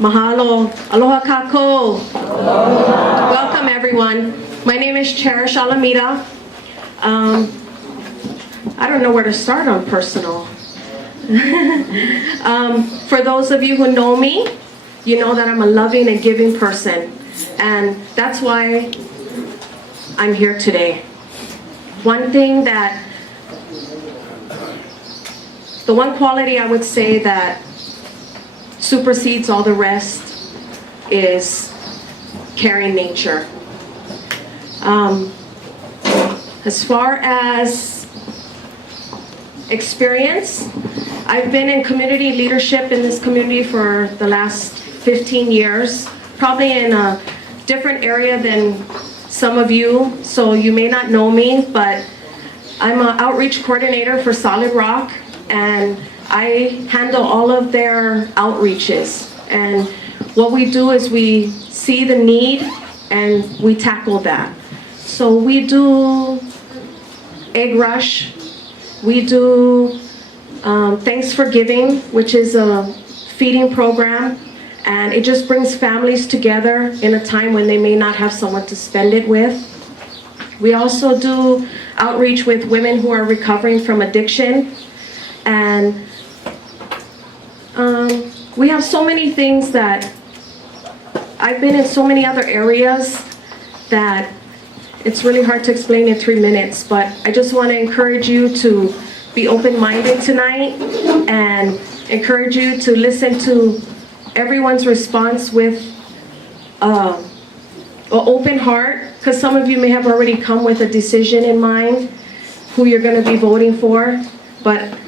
Mahalo. Aloha kako. Welcome everyone. My name is Cherish Alameda. I don't know where to start on personal. For those of you who know me, you know that I'm a loving and giving person. And that's why I'm here today. The one quality I would say that supersedes all the rest is caring nature. As far as experience, I've been in community leadership in this community for the last 15 years, probably in a different area than some of you, so you may not know me, but I'm an outreach coordinator for Solid Rock, and I handle all of their outreaches. And what we do is we see the need and we tackle that. So we do Egg Rush, we do Thanks for Giving, which is a feeding program, and it just brings families together in a time when they may not have someone to spend it with. We also do outreach with women who are recovering from addiction, and we have so many things that I've been in so many other areas that it's really hard to explain in 3 minutes, but I just want to encourage you to be open-minded tonight and encourage you to listen to everyone's response with an open heart, because some of you may have already come with a decision in mind who you're going to be voting for, but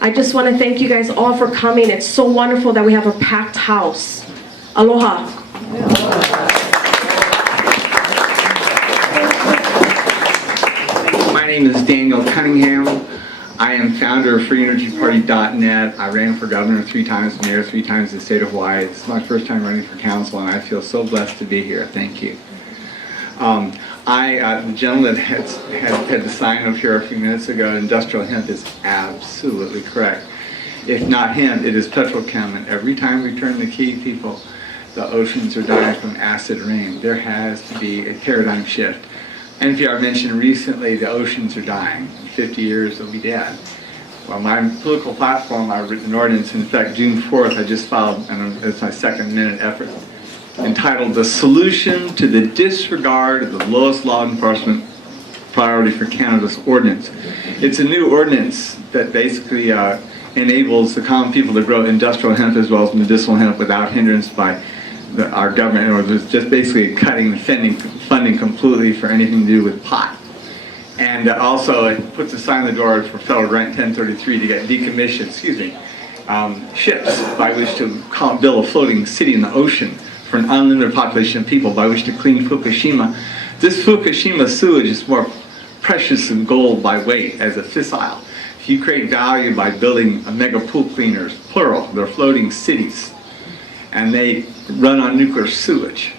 I just want to thank you guys all for coming. It's so wonderful that we have a packed house. Aloha. My name is Zendo Kern. I am founder of FreeEnergyParty.net. I ran for governor 3 times, mayor 3 times in the state of Hawaii. This is my first time running for council, and I feel so blessed to be here. Thank you. The gentleman had the sign up here a few minutes ago. Industrial hemp is absolutely correct. If not hemp, it is petrochem. And every time we turn the key, people, the oceans are dying from acid rain. There has to be a paradigm shift. NPR mentioned recently the oceans are dying. In 50 years, they'll be dead. Well, my political platform, I've written an ordinance. In fact, June 4th, I just filed, and it's my second-minute effort, entitled The Solution to the Disregard of the Lowest Law Enforcement Priority for Canada's Ordinance. It's a new ordinance that basically enables the common people to grow industrial hemp as well as medicinal hemp without hindrance by our government. It was just basically cutting the funding completely for anything to do with pot. And also it puts a sign on the door for Federal Grant 1033 to get decommissioned, ships by which to build a floating city in the ocean for an unlimited population of people by which to clean Fukushima. This Fukushima sewage is more precious than gold by weight as a fissile. If you create value by building mega pool cleaners, plural, they're floating cities, and they run on nuclear sewage,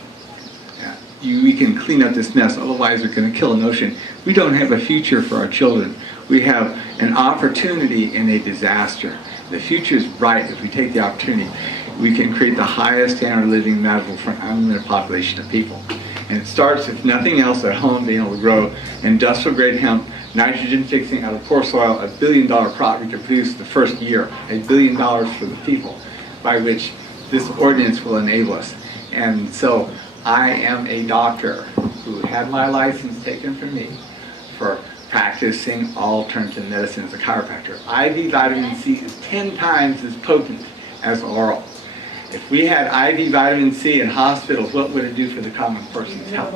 we can clean up this mess, otherwise we're going to kill an ocean. We don't have a future for our children. We have an opportunity in a disaster. The future is bright if we take the opportunity. We can create the highest standard of living imaginable for an unlimited population of people. And it starts, if nothing else, at home being able to grow industrial grade hemp, nitrogen fixing out of poor soil, $1 billion crop we could produce the first year, $1 billion for the people, by which this ordinance will enable us. And so I am a doctor who had my license taken from me for practicing alternative medicine as a chiropractor. IV vitamin C is 10 times as potent as oral. If we had IV vitamin C in hospitals, what would it do for the common person's health?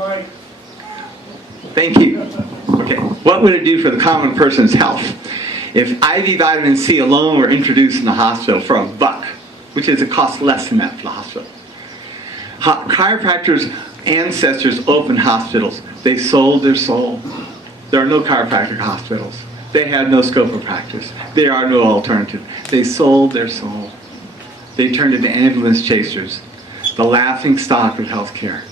Thank you. Okay, what would it do for the common person's health? If IV vitamin C alone were introduced in the hospital for $1, which is a cost less than that for the hospital. Chiropractors' ancestors opened hospitals. They sold their soul. There are no chiropractic hospitals. They had no scope of practice. There are no alternative. They sold their soul. They turned into ambulance chasers, the laughing stock of healthcare.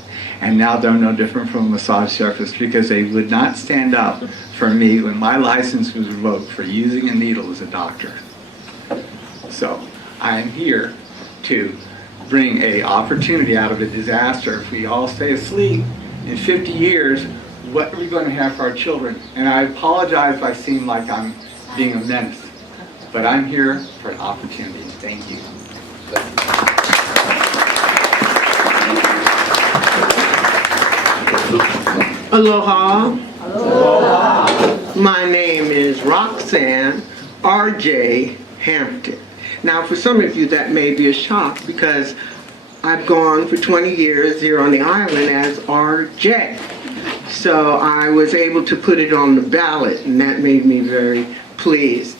And now they're no different from a massage therapist because they would not stand up for me when my license was revoked for using a needle as a doctor. So I'm here to bring a opportunity out of a disaster. If we all stay asleep in 50 years, what are we going to have for our children? And I apologize if I seem like I'm being a menace, but I'm here for an opportunity. Thank you. Aloha. Aloha. My name is Roxanne R.J. Hampton. Now, for some of you, that may be a shock because I've gone for 20 years here on the island as R.J. So I was able to put it on the ballot, and that made me very pleased.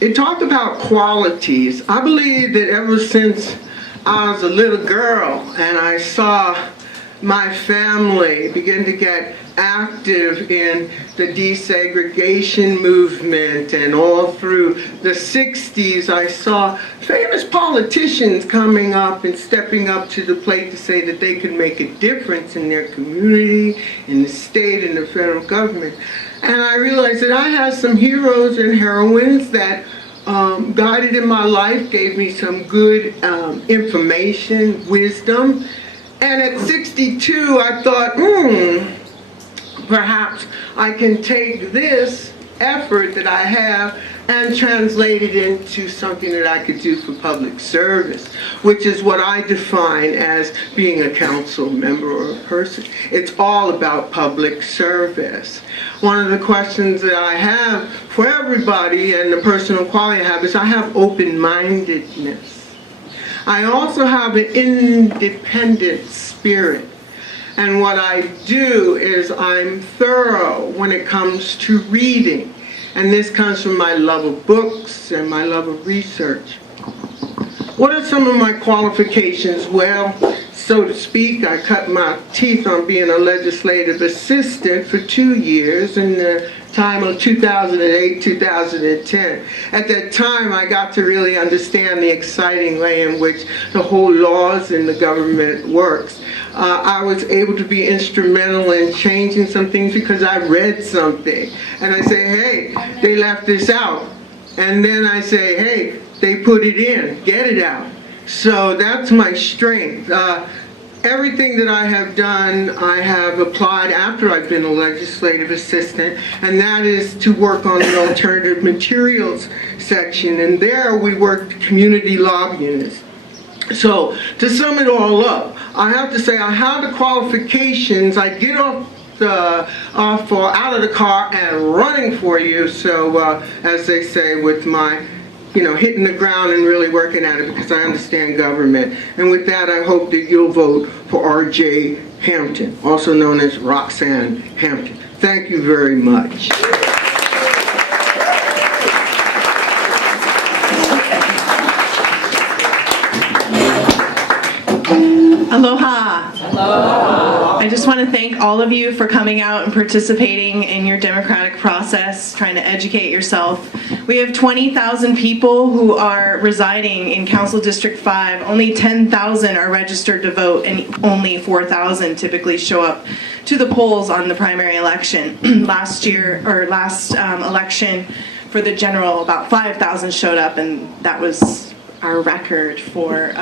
It talked about qualities. I believe that ever since I was a little girl and I saw my family begin to get active in the desegregation movement, and all through the 60s I saw famous politicians coming up and stepping up to the plate to say that they could make a difference in their community, in the state, and the federal government. And I realized that I had some heroes and heroines that guided in my life, gave me some good information, wisdom. And at 62, I thought, perhaps I can take this effort that I have and translate it into something that I could do for public service, which is what I define as being a council member or a person. It's all about public service. One of the questions that I have for everybody, and the personal quality I have, is I have open-mindedness. I also have an independent spirit. And what I do is I'm thorough when it comes to reading. And this comes from my love of books and my love of research. What are some of my qualifications? Well, so to speak, I cut my teeth on being a legislative assistant for 2 years in the time of 2008, 2010. At that time, I got to really understand the exciting way in which the whole laws in the government works. I was able to be instrumental in changing some things because I read something. And I say, hey, they left this out. And then I say, hey, they put it in, get it out. So that's my strength. Everything that I have done, I have applied after I've been a legislative assistant, and that is to work on the alternative materials section. And there we worked community lobbying. So to sum it all up, I have to say I have the qualifications. I get out of the car and running for you. So as they say, with my hitting the ground and really working at it, because I understand government. And with that, I hope that you'll vote for R.J. Hampton, also known as Roxanne Hampton. Thank you very much. Aloha. Aloha. I just want to thank all of you for coming out and participating in your democratic process, trying to educate yourself. We have 20,000 people who are residing in Council District 5. Only 10,000 are registered to vote, and only 4,000 typically show up to the polls on the primary election. Last election for the general, about 5,000 showed up, and that was our record for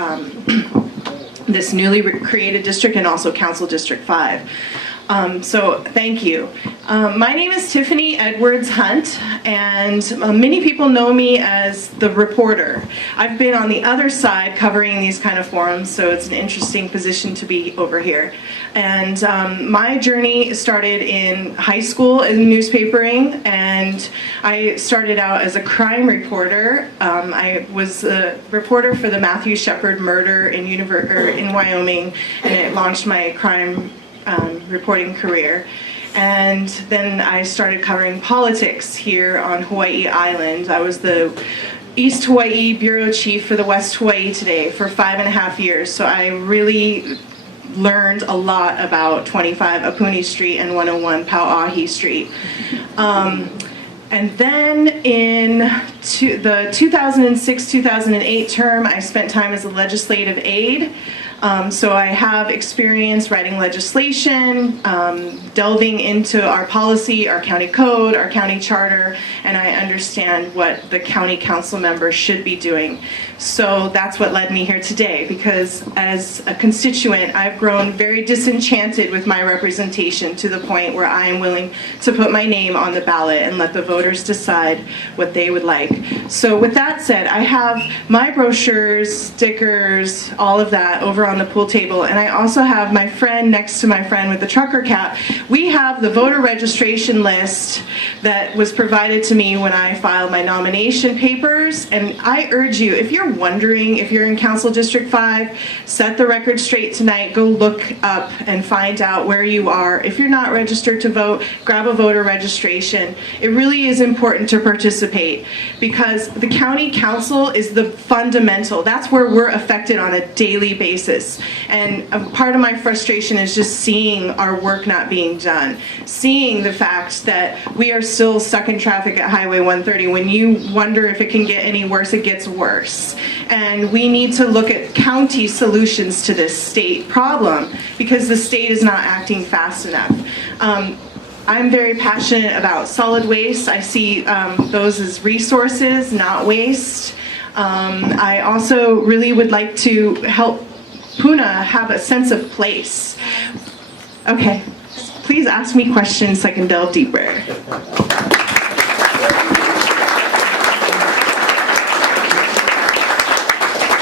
this newly created district and also Council District 5. So thank you. My name is Tiffany Edwards Hunt, and many people know me as the reporter. I've been on the other side covering these kind of forums, so it's an interesting position to be over here. And my journey started in high school in newspapering, and I started out as a crime reporter. I was a reporter for the Matthew Shepard murder in Wyoming, and it launched my crime reporting career. And then I started covering politics here on Hawaii Island. I was the East Hawaii Bureau Chief for the West Hawaii Today for 5.5 years. So I really learned a lot about 25 Apuni Street and 101 Pauahi Street. And then in the 2006-2008 term, I spent time as a legislative aide. So I have experience writing legislation, delving into our policy, our county code, our county charter, and I understand what the county council members should be doing. So that's what led me here today, because as a constituent, I've grown very disenchanted with my representation to the point where I am willing to put my name on the ballot and let the voters decide what they would like. So with that said, I have my brochures, stickers, all of that over on the pool table, and I also have my friend next to my friend with the trucker cap. We have the voter registration list that was provided to me when I filed my nomination papers, and I urge you, if you're wondering if you're in Council District 5, set the record straight tonight, go look up and find out where you are. If you're not registered to vote, grab a voter registration. It really is important to participate because the county council is the fundamental. That's where we're affected on a daily basis. And a part of my frustration is just seeing our work not being done, seeing the fact that we are still stuck in traffic at Highway 130. When you wonder if it can get any worse, it gets worse. And we need to look at county solutions to this state problem because the state is not acting fast enough. I'm very passionate about solid waste. I see those as resources, not waste. I also really would like to help Puna have a sense of place. Okay, please ask me questions so I can delve deeper.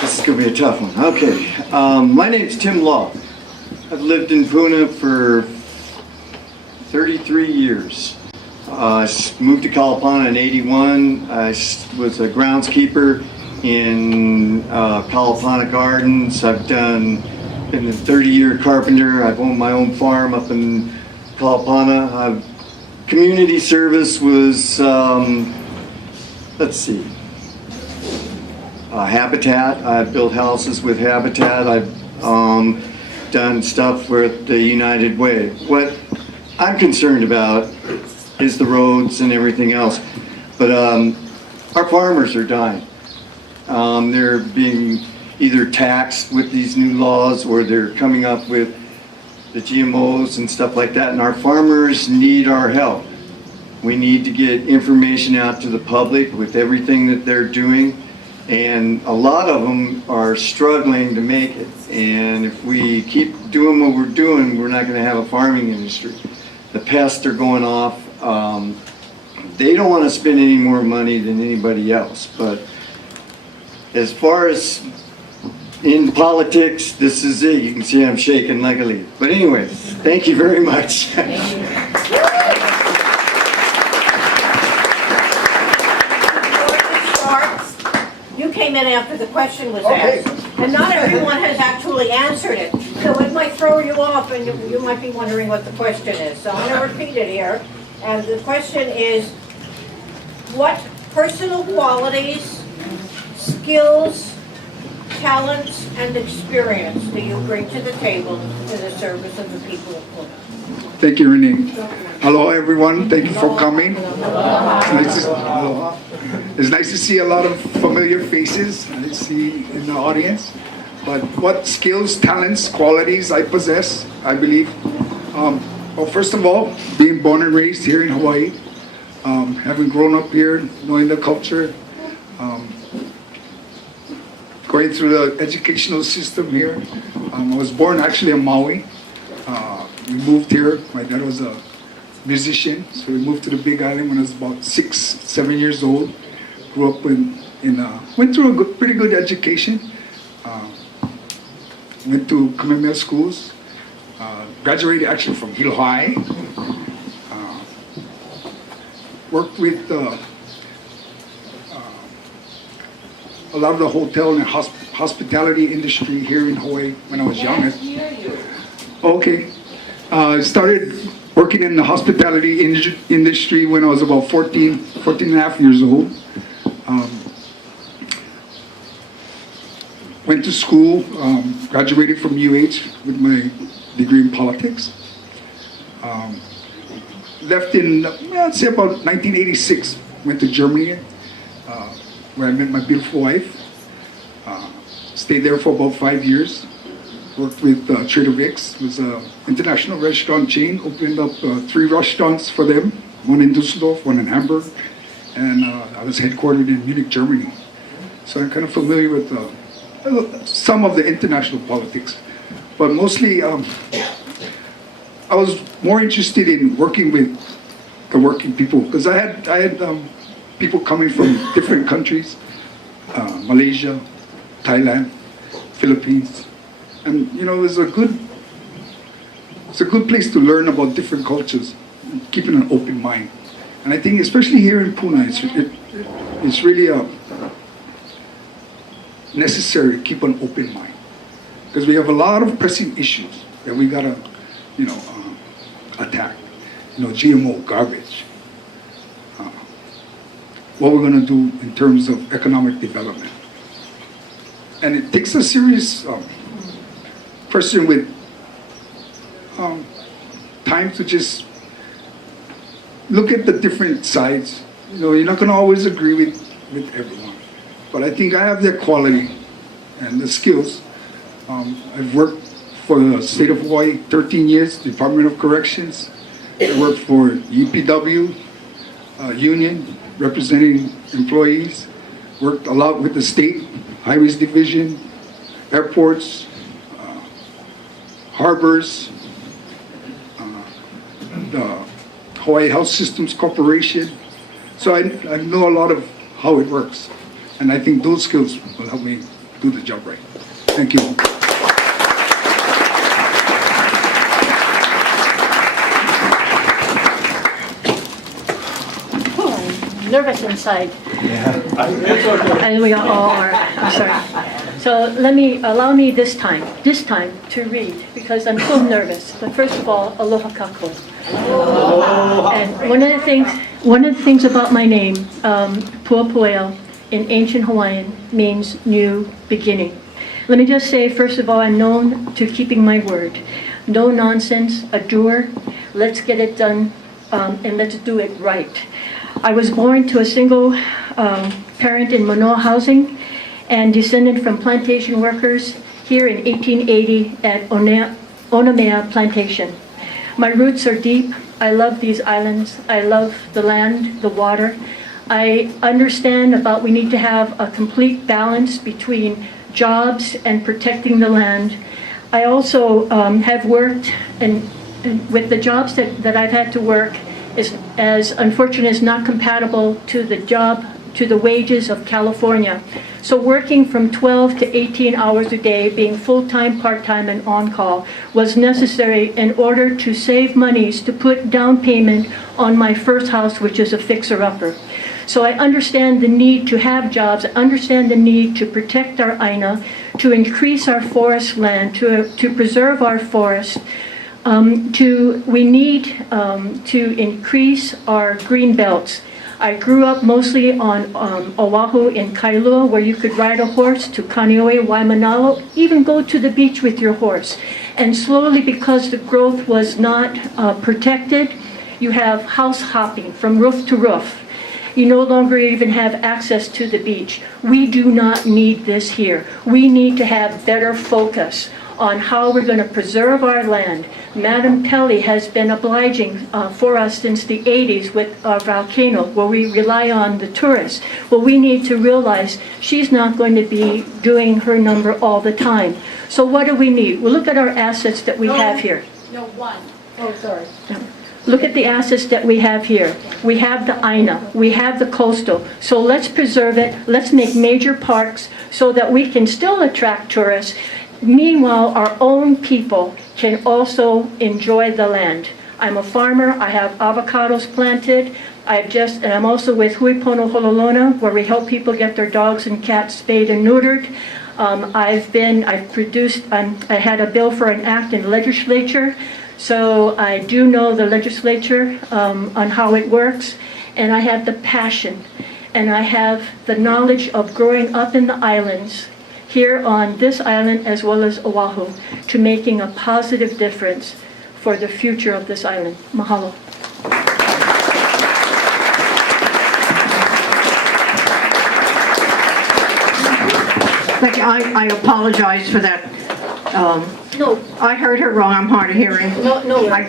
This is going to be a tough one. Okay, my name's Tim Law. I've lived in Puna for 33 years. I moved to Kalapana in '81. I was a groundskeeper in Kalapana Gardens. I've been a 30-year carpenter. I've owned my own farm up in Kalapana. Community service was, let's see, Habitat. I've built houses with Habitat. I've done stuff with the United Way. What I'm concerned about is the roads and everything else. But our farmers are dying. They're being either taxed with these new laws or they're coming up with the GMOs and stuff like that. And our farmers need our help. We need to get information out to the public with everything that they're doing. And a lot of them are struggling to make it. And if we keep doing what we're doing, we're not going to have a farming industry. The pests are going off. They don't want to spend any more money than anybody else. But as far as in politics, this is it. You can see I'm shaking like a leaf. But anyways, thank you very much. You came in after the question was asked, and not everyone has actually answered it. So it might throw you off, and you might be wondering what the question is. So I'm going to repeat it here. And the question is, what personal qualities, skills, talents, and experience do you bring to the table in the service of the people of Puna? Thank you, Renee. Hello, everyone. Thank you for coming. It's nice to see a lot of familiar faces I see in the audience. But what skills, talents, qualities I possess, I believe. Well, first of all, being born and raised here in Hawaii, having grown up here, knowing the culture, going through the educational system here. I was born actually in Maui. We moved here. My dad was a musician, so we moved to the Big Island when I was about 6, 7 years old. Grew up went through a pretty good education. Went to Kamehameha schools. Graduated actually from Hilo High. Worked with a lot of the hotel and hospitality industry here in Hawaii when I was young. Okay. I started working in the hospitality industry when I was about 14 and a half years old. Went to school, graduated from UH with my degree in politics. Left in, I'd say about 1986, went to Germany, where I met my beautiful wife. Stayed there for about 5 years. worked with Trader Vic's. It was an international restaurant chain. Opened up 3 restaurants for them, one in Düsseldorf, one in Hamburg, and I was headquartered in Munich, Germany. So I'm kind of familiar with some of the international politics, but mostly I was more interested in working with the working people, because I had people coming from different countries, Malaysia, Thailand, Philippines, and you know, it's a good place to learn about different cultures, keeping an open mind. And I think especially here in Pune, it's really necessary to keep an open mind, because we have a lot of pressing issues that we gotta, attack. GMO, garbage. What we're gonna do in terms of economic development. And it takes a serious person with time to just look at the different sides. You're not gonna always agree with everyone. But I think I have the quality and the skills. I've worked for the state of Hawaii 13 years, Department of Corrections. I worked for UPW union, representing employees. Worked a lot with the state, highways division, airports, harbors, the Hawaii Health Systems Corporation. So I know a lot of how it works. And I think those skills will help me do the job right. Thank you. Nervous inside. And we all are. I'm sorry. So allow me this time to read, because I'm so nervous. But first of all, aloha kako. And one of the things about my name, Puapueo, in ancient Hawaiian means new beginning. Let me just say, first of all, I'm known to keeping my word. No nonsense, a doer. Let's get it done, and let's do it right. I was born to a single parent in Manoa housing and descended from plantation workers here in 1880 at Onamea Plantation. My roots are deep. I love these islands. I love the land, the water. I understand about we need to have a complete balance between jobs and protecting the land. I also have worked, and with the jobs that I've had to work, is as unfortunate as not compatible to the wages of California. So working from 12 to 18 hours a day, being full-time, part-time, and on-call was necessary in order to save monies to put down payment on my first house, which is a fixer-upper. So I understand the need to have jobs, I understand the need to protect our aina, to increase our forest land, to preserve our forest. We need to increase our green belts. I grew up mostly on Oahu in Kailua, where you could ride a horse to Kaneohe, Waimanalo, even go to the beach with your horse. And slowly, because the growth was not protected, you have house hopping from roof to roof. You no longer even have access to the beach. We do not need this here. We need to have better focus on how we're going to preserve our land. Madam Pelly has been obliging for us since the 80s with our volcano, where we rely on the tourists. Well, we need to realize she's not going to be doing her number all the time. So what do we need? Well, look at our assets that we have here. No, one. Oh, sorry. Look at the assets that we have here. We have the aina, we have the coastal. So let's preserve it. Let's make major parks so that we can still attract tourists. Meanwhile, our own people can also enjoy the land. I'm a farmer. I have avocados planted. And I'm also with Hui Pono Hololona, where we help people get their dogs and cats spayed and neutered. I had a bill for an act in the legislature, so I do know the legislature on how it works, and I have the passion, and I have the knowledge of growing up in the islands, here on this island as well as Oahu, to making a positive difference for the future of this island. Mahalo. I apologize for that No, I heard her wrong, I'm hard of hearing. no, no. I